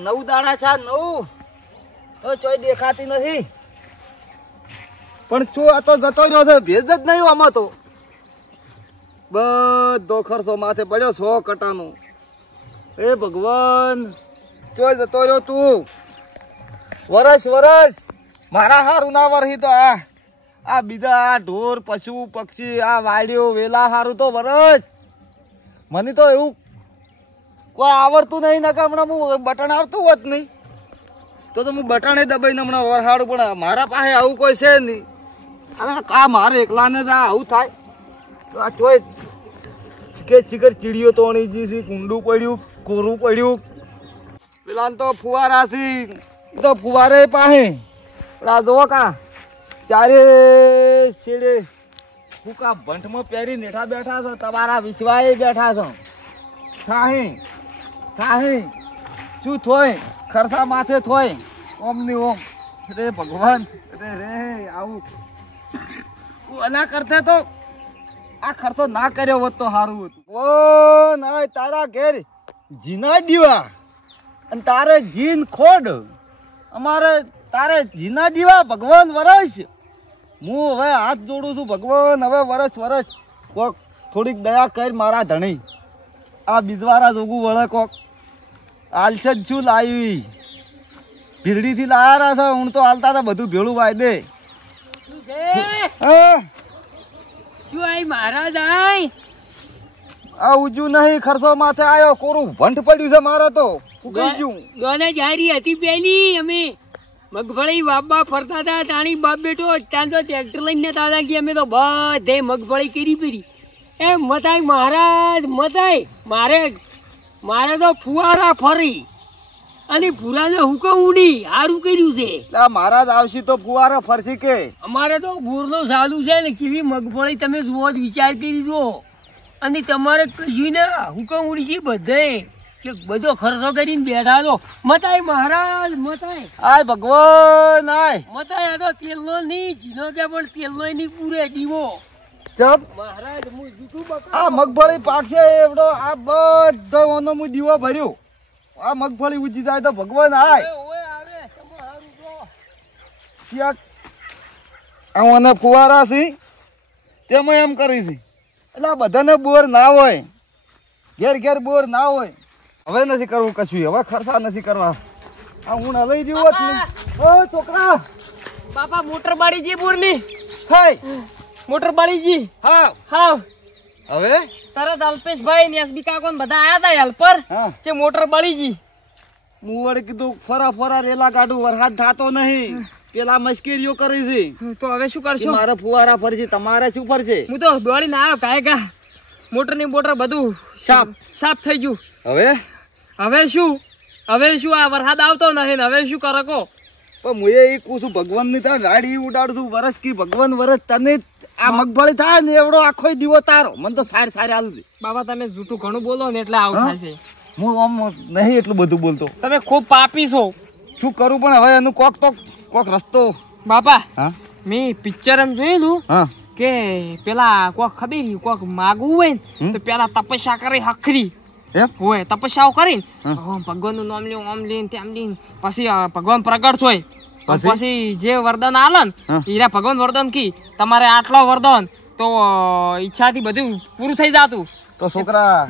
9 દાડા છે 9 તો ચોય દેખાતી નથી પણ શું આ તો જતો રહ્યો છે ભેજ જ નહીં આમાં તો બધો ખર્ચો માથે પડ્યો 100 કટાનો એ ભગવાન ચોય જતો રહ્યો તું વરસ મારા હારું ના વરહી તો આ બીજા આ ઢોર પશુ પક્ષી આ વાડીઓ વેલા હારું તો વરસ મને તો એવું કોઈ આવડતું નહીં ને કે હમણાં હું બટન આવતું હોત નહીં તો હું બટણે દબાઈને હમણાં વરહાડું પણ મારા પાસે આવું કોઈ છે નહીં અને આ મારે એકલાને જ આવું થાય તો આ ચોય કે ચીકર ચીડીઓ તોણી જી કુંડું પડ્યું કોરું પડ્યું પેલા તો ફુવારા સી તો ફુવારે પાસે આ જો કા ચારે છેડે હું કા ભંટમાં પહેરી નેઠા બેઠા છો તમારા વિશ્વાએ બેઠા છો કાહી શું થોય ખર્ચા માથે થોય ઓમ ની ઓમ રે ભગવાન રે આવું ઓલા કરતે તો આ ખર્ચો ના કર્યો હોત તો સારું હતું ઓ ના તારા ઘેર જીના દીવા અને તારે જીન ખોડ અમારે તારે જીના દીવા ભગવાન વરસ હું હવે હાથ જોડું છું ભગવાન હવે વરસ કોક થોડીક દયા કર મારા ધણી આ બીજવારા જોગું વળે કોક આલશે જ છું લાવી ભીરડીથી લાયા છે હું તો હાલતા હતા બધું ભેળું વાય દે શું આઈ મહારાજ આઈ આ ઉજુ નહીં ખર્ચો માથે આવ્યો કોરું ભંટ પડ્યું છે મારે તો ગોને જારી હતી પેલી અમે મગફળી બાબા ફરતા હતા તાણી બાપ બેટો ત્યાં તો ટ્રેક્ટર લઈને તાતા કે અમે તો બધે મગફળી કરી પડી એ મતાઈ મહારાજ મતાઈ મારે તો ફુવારા ફરી અને ફુરાને હુકમ ઉડી સારું કર્યું છે મહારાજ આવશે તો ફુવારા ફરશે કે અમારે તો બોરનો ચાલુ છે ને કેવી મગફળી તમે જુઓ જ વિચાર કરી જુઓ અને તમારે કશું ને હુકમ ઉડી છે બધે બધો ખર્ચો કરીને બેઠા તો મતાઈ મહારાજ મતાઈ આય ભગવાન આય મતાઈ આ તો તેલનો નહીં જીનો કે પણ તેલનો નહીં પૂરે દીવો ચપ મહારાજ હું જૂઠું બકા આ મગફળી પાકશે એવડો આ બધો ઓનો હું દીવો ભર્યો આ મગફળી ઉજી જાય તો ભગવાન આય ઓય આવે તમે હારું જો ક્યાંક આને ફુવારા છે તેમાં એમ કરી છે એટલે આ બધાને બોર ના હોય ઘેર બોર ના હોય હવે નથી કરવું કશું હવે ખર્ચા નથી કરવા આ હું લઈ રહ્યો હોત ને ઓ છોકરા બાપા મોટર બાળી જી બોરની હાય મોટર બાળી જી હા હવે તરત અલ્પેશભાઈ ને એસબી કાકોન બધા આયા તા હેલ્પર જે મોટર બાળી જી હું વળી કીધું ફરા રેલા કાઢું વરસાદ થાતો નહીં પેલા મશ્કરીઓ કરી છે તો હવે શું કરશો મારે ફુવારા ફરશે તમારે શું ફરશે હું તો દોડીને આવ્યો કાયગા મોટર ની બોટર બધું સાફ થઈ ગયું હવે શું આ વરસાદ આવતો નથી ને હવે શું કરો કો પણ હું એ કહું છું ભગવાન ની ત્યાં રાડી ઉડાડું છું વરસ કી ભગવાન વરસ તને આ મગફળી થાય ને એવડો આખો દીવો તારો મને તો સારી હાલું છે બાબા તમે જૂઠું ઘણું બોલો ને એટલે આવું થાય છે હું આમ નહીં એટલું બધું બોલતો તમે ખૂબ પાપી છો શું કરું પણ હવે એનું કોક રસ્તો બાપા મેં પિક્ચર એમ જોયેલું કે પેલા કોક ખબર કોક માગવું હોય ને તો પેલા તપસ્યા કરે હખરી હોય તપસ્યાઓ કરીને ભગવાન નું નામ લ્યો આમ લઈને તેમ લઈને પછી ભગવાન પ્રગટ હોય પછી જે વરદાન આલે ને હીરા ભગવાન વરદાન કી તમારે આટલો વરદાન તો ઈચ્છાથી બધું પૂરું થઈ જાતું તો છોકરા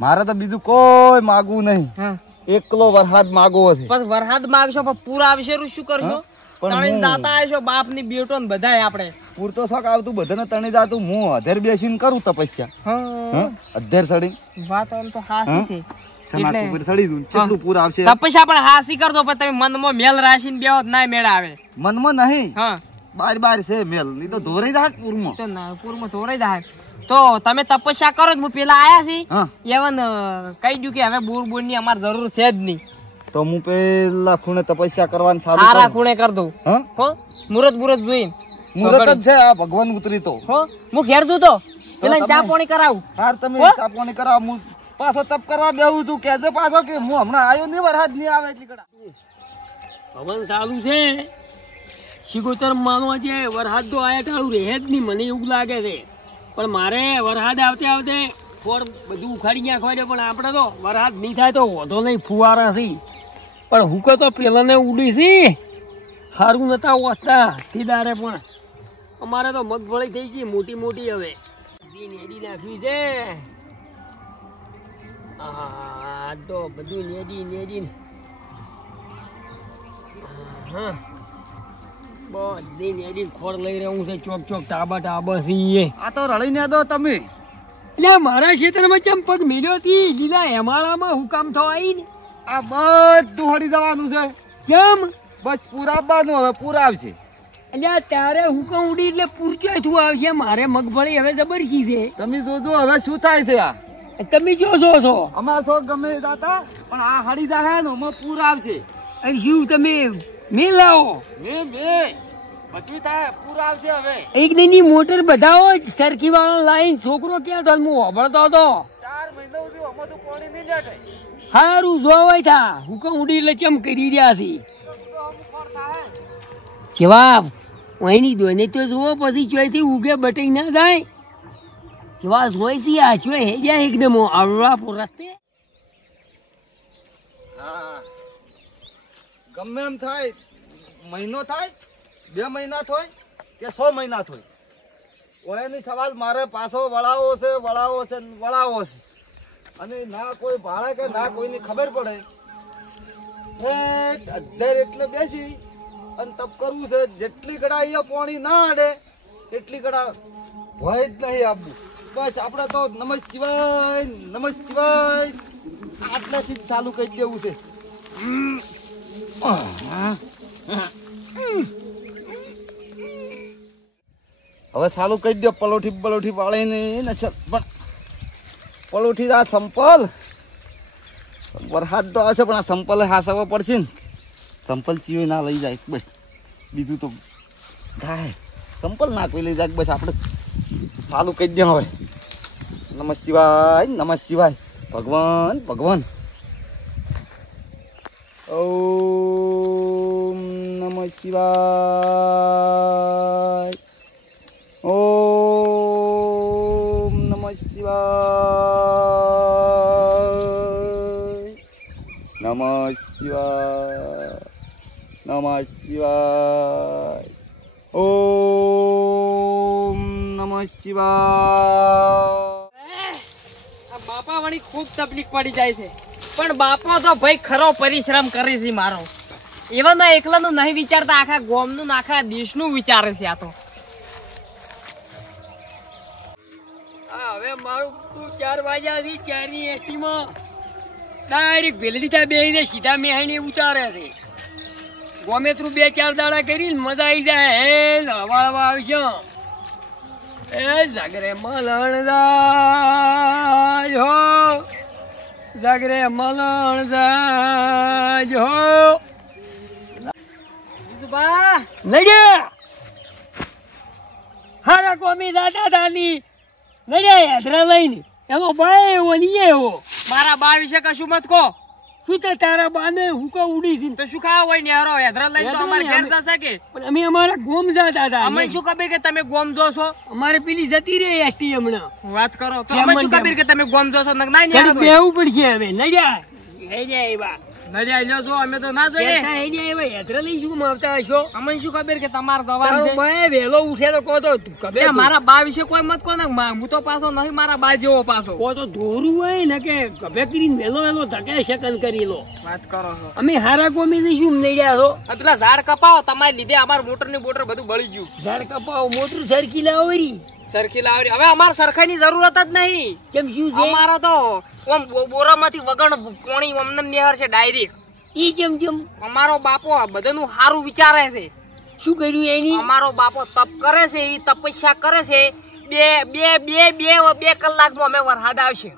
મારે તો બીજું કોઈ માગવું નહીં એકલો વરસાદ માગવો છે બસ વરસાદ માગશો પણ પૂરા વિશે શું કરશો તણી દાતા આવીશો બાપ ની બેટો ને બધાય આપણે પૂરતો શોખ આવતું બધાને તણી જાતું હું અધેર બેસીને કરું તપસ્યા અધેર સડી વાત આમ તો હાસી છે સનાક ઉપર સડી દઉં કેટલું પૂર આવશે તપસ્યા પણ હાસી કરજો પણ તમે મનમાં મેલ રાશીને બેહો ના મેળ આવે મનમાં નહીં બાર છે મેલ નહીં તો ધોરાઈ જાય પૂરમાં તો ના પૂરમાં ધોરાઈ જાય તો તમે તપસ્યા કરો હું પેલા આયા છી એવન કહી દઉં કે હવે બોર ની અમારે જરૂર છે જ નહીં તો હું પેલા ખૂણે તપસ્યા કરવાનું ચાલુ સારા ખૂણે કર દઉં મુરત જોઈને મુરત જ છે આ ભગવાન ઉતરી તો હું ઘેર જુ તો પેલા ચા પાણી કરાવું હાર તમે ચા પાણી કરાવ હું પાછો તપ કરવા બેહું છું કેજે પાછો કે હું હમણાં આવ્યો નહીં વરસાદ નહીં આવે એટલી કડા પવન ચાલુ છે શિકોતર માનવા છે વરસાદ તો આયા ટાળું રહે જ નહીં મને એવું લાગે છે પણ મારે વરસાદ આવતે ખોડ બધું ઉખાડી નાખવા દે, પણ આપણે તો વરસાદ નહીં થાય તો વધો નહીં, ફુવારા છે. પણ હુકો તો પેલાને ઉડી છે, સારું નતા ઓછતા ઠીદારે. પણ અમારે તો મગફળી થઈ ગઈ મોટી મોટી, હવે નેડી નાખવી છે. હા તો બધું નેડી હા બધી નેડી ખોળ લઈ રહ્યું છે. ચોક ચોક ટાબા છે. આ તો રળી ને દો તમે. એટલે મારા ક્ષેત્રમાં ચંપક મિલ્યો હતી લીલા હેમાળામાં હું કામ થવા આવી ને. આ બધું હળી જવાનું છે. ચમ બસ પૂરાવાનું હવે પૂરાવશે. એટલે ત્યારે હુકમ ઉડી એટલે પૂરચોથું આવશે. મારે મગફળી હવે જબરસી છે. તમે જોજો હવે શું થાય છે. આ તમે જો છો અમારા છો ગમે દાતા પણ આ હળી જાય ને અમે પૂરાવશે. અને શું તમે મેં લાવો બે બધું થાય પૂરાવશે હવે. એક નાની મોટર બધાઓ જ સરખી વાળા લાઈન. છોકરો ક્યાં ચાલ હું હોભળતો હતો 4 મહિના સુધી અમે તો પાણી નહીં નાખે. હારું જોવાય થા હુકમ ઉડી એટલે ચમ કરી રહ્યા છે. જવાબ અહીંની દોને તો જુઓ, પછી ચોયથી ઉગે બટાઈ ના જાય. જવા જોઈ છે આ ચોય હેજા એકદમ આવડા રસ્તે. હા ગમે એમ થાય, મહિનો થાય, 2 મહિના થાય કે 100 મહિના થાય, ઓયની સવાલ મારે પાછો વળાવો છે. અને ના કોઈ ભાડે કે ના કોઈની ખબર પડે. અધેર એટલે બેસી અને તપ કરવું છે. જેટલી ગળા અહીંયા પાણી ના અડે એટલી ગળા હોય જ નહીં આપવું. બસ આપણે તો નમઃ શિવાય આટલાથી જ ચાલુ કરી દેવું છે. હવે ચાલુ કરી દો. પલોઠી વાળીને ને પણ પલોઠી આ સંપલ વરસાદ તો આવશે પણ આ સંપલ હાસવા પડશે ને. સંપલ ચીયો ના લઈ જાય બસ, બીજું તો થાય. સંપલ ના કોઈ લઈ જાય બસ. આપણે ચાલુ કરી દો હવે. નમઃ શિવાય ભગવાન. ઓમ નમઃ શિવાય. ઓમ નમઃ શિવાય. નમઃ શિવાય. ઓમ નમઃ શિવાય. બાપા વળી ખૂબ તકલીફ પડી જાય છે, પણ બાપા તો ભાઈ ખરો પરિશ્રમ કરે છે મારો. એવા ના એકલાનું નહીં વિચારતા, આખા ગામનું ને આખા દેશનું વિચારે છે આ તો. હવે મારું 4 વાગ્યા છે. 4ની એટીમાં ડાયરેક્ટ ભેલડીતા બેહીને સીધા મેહાઈને ઉતારે છે. ગોમેત્રું 2-4 દાડા કરીને મજા આવી જાય. હે હવાળવા આવશે. એ જાગરે મલણ જાજો, જાગરે મલણ જાજો. હારા કોમી દાદા દાની નડ્યા યાત્રા લઈને એનો ભાઈ એવો નહીં એવો. મારા બા વિશે કશું મત કહો. શું તો તારા બાને હુકા ઉડી છે તો શું ખાવા હોય ને હેરો હેદરા લઈને તો અમારે ઘેર જશે કે. પણ અમે અમારા ગોમ જતા હતા. અમે શું ખબર કે તમે ગોમ જો છો. અમારે પેલી જતી રહી એસટી હમણાં. વાત કરો તો અમે શું ખબર કે તમે ગોમ જો છો. ના બેવું પડશે હવે. નડ્યા હે જાય એવા નડિયા લ્યો છો. અમે તો ના જોઈએ. યાત્રા લઈ શું આવતા હશો. અમને શું ખબર કે તમારો ગવાન છે. વહેલો ઉઠે તો કહો તો ખબર. મારા બા વિશે કોઈ મત કહો ને. હું તો પાછો નહીં મારા બા જેવો પાછો. કહો તો દોરું હોય ને કે ગભે કરીને વહેલો ધકે સેકન્ડ કરી લો. વાત કરો છો. અમે હારા કોમી શું નડ્યા છો. પેલા ઝાડ કપાવો તમારી લીધે અમારું મોટર ની બોટર બધું બળી ગયું. ઝાડ કપાવો મોટર સરખી લાવરી. સરખી લાવરી. હવે અમારે સરખાઈની જરૂરત જ નહીં. કેમ શું છે અમારો તો ઓમ બોરામાંથી વગણ કોણી અમને મેહર છે ડાયરેક્ટ. ઈ જેમ અમારો બાપો બધાનું સારું વિચારે છે. શું કર્યું એની. અમારો બાપો તપ કરે છે, એવી તપસ્યા કરે છે. બે કલાકમાં અમે વરસાદ આવશે.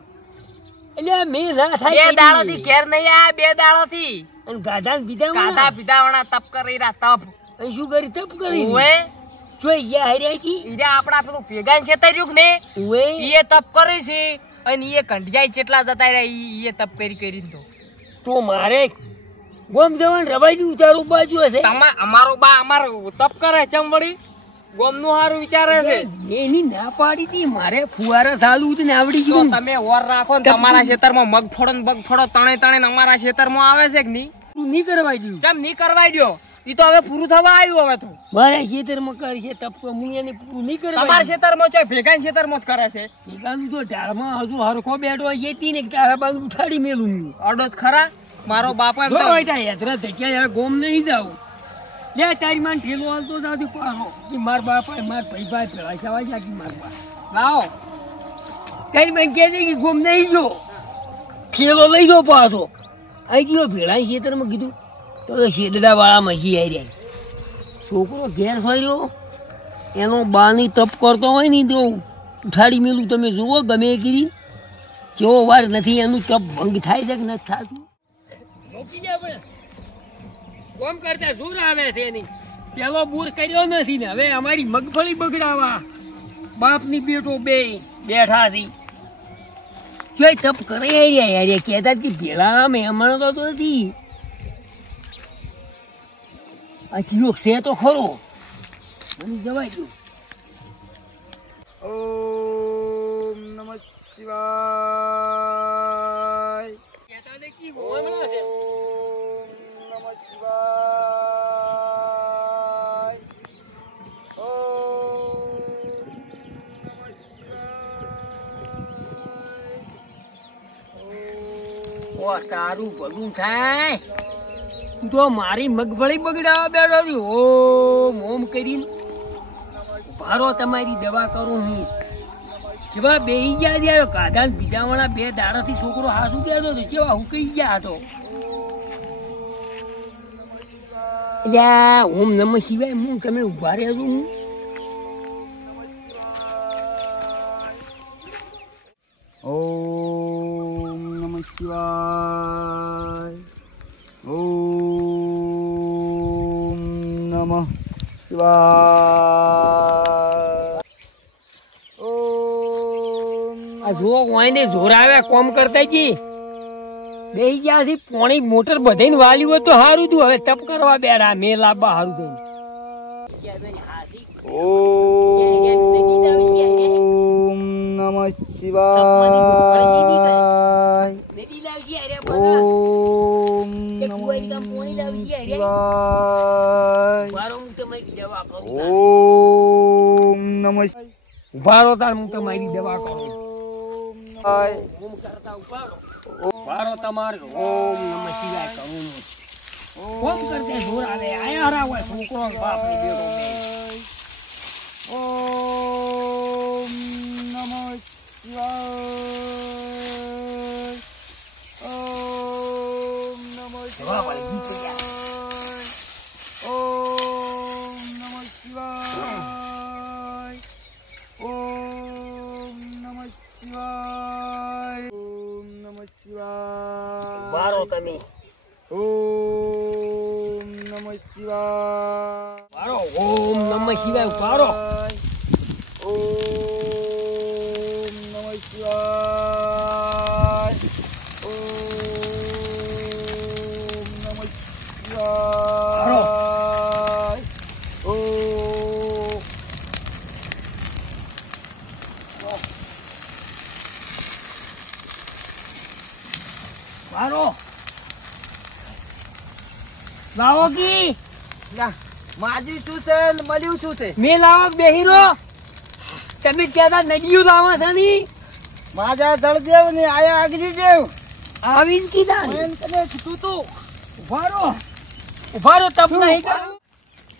એટલે મેં ના થાય. 2 દાડાથી ઘેર નહીં આયા. 2 દાડાથી અને ગાધા પીધા વાળા તપ કરી રહ્યા. તપ અને શું કરી તપ કરી ઓએ જોઈ ગયા હરિયાથી. ઈરા આપડા પેલું ભેગા છે તર્યું ને ઓએ ઈએ તપ કરે છે. અને ઈએ કંઢિયાઈ જેટલા જતા રહ્યા ઈએ તપ કરીને તો મારે ગોમ જવાન રવાઈ ઉતારું બાજુ હશે. અમારો બા અમારો તપ કરે ચમ વળી. ગોમનું હારું વિચારે છે. એની ના પાડી હતી મારે ફુવારા ચાલુ હતી ને આવડી તો ગયું. તમે ઓર રાખો ને તમારા ખેતરમાં મગફળો ને બગફળો તણે તણે અમારા ખેતરમાં આવે છે કે નહીં? તું નહીં કરવા દઉં. કેમ નહીં કરવાઈ દ્યો? ઈ તો હવે પૂરું થવા આવ્યું. હવે તો મારા ખેતરમાં કરી છે તપ હું એને પૂરું નહીં કરવા તમારા ખેતરમાં છે ભેગા ખેતરમાં જ કરે છે. ભેગાનું તો ઢાળમાં હજુ હરખો બેઠો છે ને તારા બાજુ ઉઠાડી મેલું હું. અડો જ ખરા. મારો બાપો એમ તો યાત્રા થઈ ગયા ગોમ નહીં જાવ લે તારી માં ઠેલો હાલતો દાદી પાછો કે માર બાપા માર ભાઈ ભાઈ પેલા જવા જા કે માર બા લાવો કઈ મને કહે છે કે ગોમ નહીં જો ઠેલો લઈ જો પાછો અહીં ગયો ભેળા ખેતરમાં કીધું તો શેડડા વાળામાં હી આવી રહ્યા છોકરો ઘેર ફર્યો એનો બાની તપ કરતો હોય ને તો ઉઠાડી મેલું તમે જુઓ ગમે એ કરી જેવો વાર નથી એનું તપ ભંગ થાય છે કે નથી થતું મૂકી જાય આપણે કોમ કરતા જોર આવે છે એની પેલો બૂર કર્યો નથી ને હવે અમારી મગફળી બગડાવા બાપની બેટો બે બેઠા છે જોઈ તપ કરે યાર કહેતા કે ભેળા મહેમાનો તો નથી આ ચીલો છે તો ખરો મને જવાય ગયું. ઓમ નમઃ શિવાય. કહેતા ને કી મોહમણા છે. ઓમ નમઃ શિવાય. ઓમ નમઃ શિવાય. ઓ તારું ભલું થાય તું તો મારી મગફળી બગડાવા બેઠો હતી ઓમ ઓમ કરીને ભારો તમારી દવા કરું હું જેવા બેહી ગયા ત્યારે કાઢા બીજા વાળા બે દાડાથી છોકરો હાસુ દેતો હતો જેવા હુકાઈ ગયા હતો એટલે ઓમ નમઃ શિવાય હું તમે ઉભા રહેજો હું ઓમ નમઃ શિવાય. ઓમ નમઃ શિવાય. ઓમ આ જુઓ કોઈને જોર આવે કોમ કરતા જી બેહી ગયા છે પોણી મોટર બધાઈને વાલ્યું હોય તો સારું તું હવે તપ કરવા બેડા મેં લાવવા સારું થયું ઓમ નમઃ શિવાય. ઓમ નમઃ શિવાય. ઓમ નમઃ ઉભારો તાર હું તમારી દવા કરું શિવાય. ઓમ કરતા ઉભારો ઉભારો તમારે ઓમ નમઃ શિવાય કરું ઓમ કરતે જોર આવે આયા હરા હોય છોકરો બાપ ની બેટો બે ઓમ નમઃ શિવાય. ઓમ નમઃ શિવાય. ઓમ નમઃ શિવાય. ઓમ નમઃ શિવાય. ઓમ નમઃ શિવાય. ઉભારો તમે ઓમ નમઃ શિવાય. ઉભારો ઓમ નમઃ શિવાય ઉભારો ઓમ નમઃ શિવાય. ઓમ નમઃ શિવાય. ઓમ ઉભારો લાવો કી માજી શું છે ને મળ્યું શું છે? મેં લાવો બેહીરો તમે ત્યાં નદીયું લાવો છો ની માજા જળદેવ ને આયા અગ્નિદેવ આવી જ કીધા ને. એમ તને કીધું તું. ઉભારો તપ નહીં કરું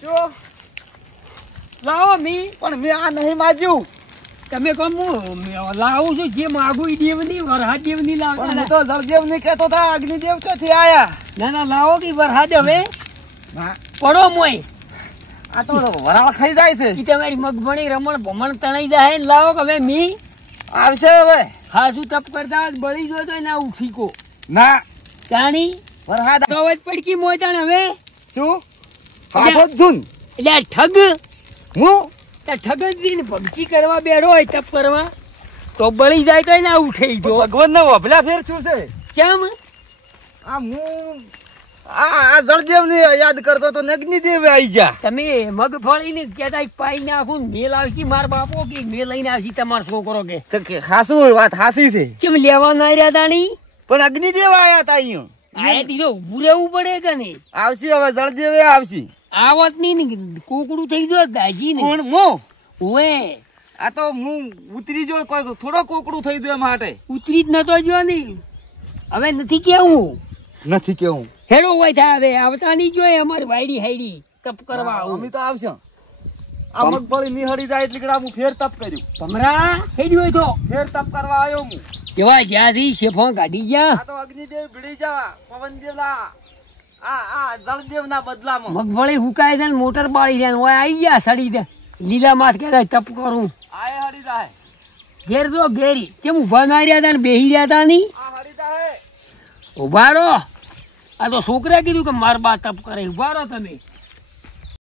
જો લાવો મી પણ મેં આ નહીં માજ્યું. તમે કહું લાવું છું જે માગું એ દેવની વરહાદ દેવની પણ હું લાવતા તો જળદેવ ને કહેતો હતા અગ્નિદેવ ચોથી આયા. ના ના લાવો કે વરહાદ હવે હા, પડો મોય આ તો વરાળ ખાઈ જાય છે. ઈ તમારી મગફળી રમણ ભમણ તણાઈ જાય ને લાવો કે હવે મી આવશે હવે. ખાસું તપ કરતા હોય તો બળી ગયો તો ના ઉઠીકો ના તાણી વરહાદ તો જ પડકી મોય તાણ હવે શું કાઢો ધૂન એટલે આ ઠગ હું ઠગ જ ને પગચી કરવા બેઠો હોય તપ કરવા તો બળી જાય તો ના ઉઠે જો ભગવાન ના વભલા ફેર શું છે? કેમ આ હું આ જળદેવ ને યાદ કરતો તો અગ્નિદેવ આવી જા. તમે મગફળી ને કેતા પાઈ નાખું ને મેલ આવશે માર બાપો કે મેલ લઈને આવશે તમારો છોકરો કે તો કે હાસુ વાત હાસી છે. ચમ લેવા ના રહ્યા તાણી પણ અગ્નિદેવ આયા તા અહીંયા. આયા દીધો ઉભું રહેવું પડે કે નહીં? આવશે હવે જળદેવ આવશે. આવત નહીં કોકડું થઈ ગયો દાજી ને કોણ મો? ઓએ આ તો હું ઉતરી જો કોઈ થોડો કોકડું થઈ ગયું માટે ઉતરી જ નતો જો નહીં. હવે નથી કેવું નથી કેવું. હેડો હોય થાય હવે આવતા નહીં જોઈએ અમારી વાયડી હાયડી તપ કરવા આવું. અમે તો આવશે. આ મગફળી નિહળી જાય એટલે હું ફેર તપ કર્યું. તમરા હેડી હોય તો ફેર તપ કરવા આવ્યો હું. જેવા જ્યાંથી શેફો કાઢી ગયા આ તો અગ્નિદેવ ભીડી જા પવનદેવના આ જળદેવના બદલામાં મગફળી હુકાય છે ને મોટર બાળી જાય ઓય આવી ગયા સડી દે લીલા માથ કે તપ કરું આય હળી જાય. ઘેર તો ઘેરી કેમ ઉભા ના રહ્યા હતા ને બેહી રહ્યા હતા નહીં? આ હળી જાય. ઉભા રહો. આ તો છોકરા કીધું કે માર બા તપ કરે. ઉભા રહો તમે.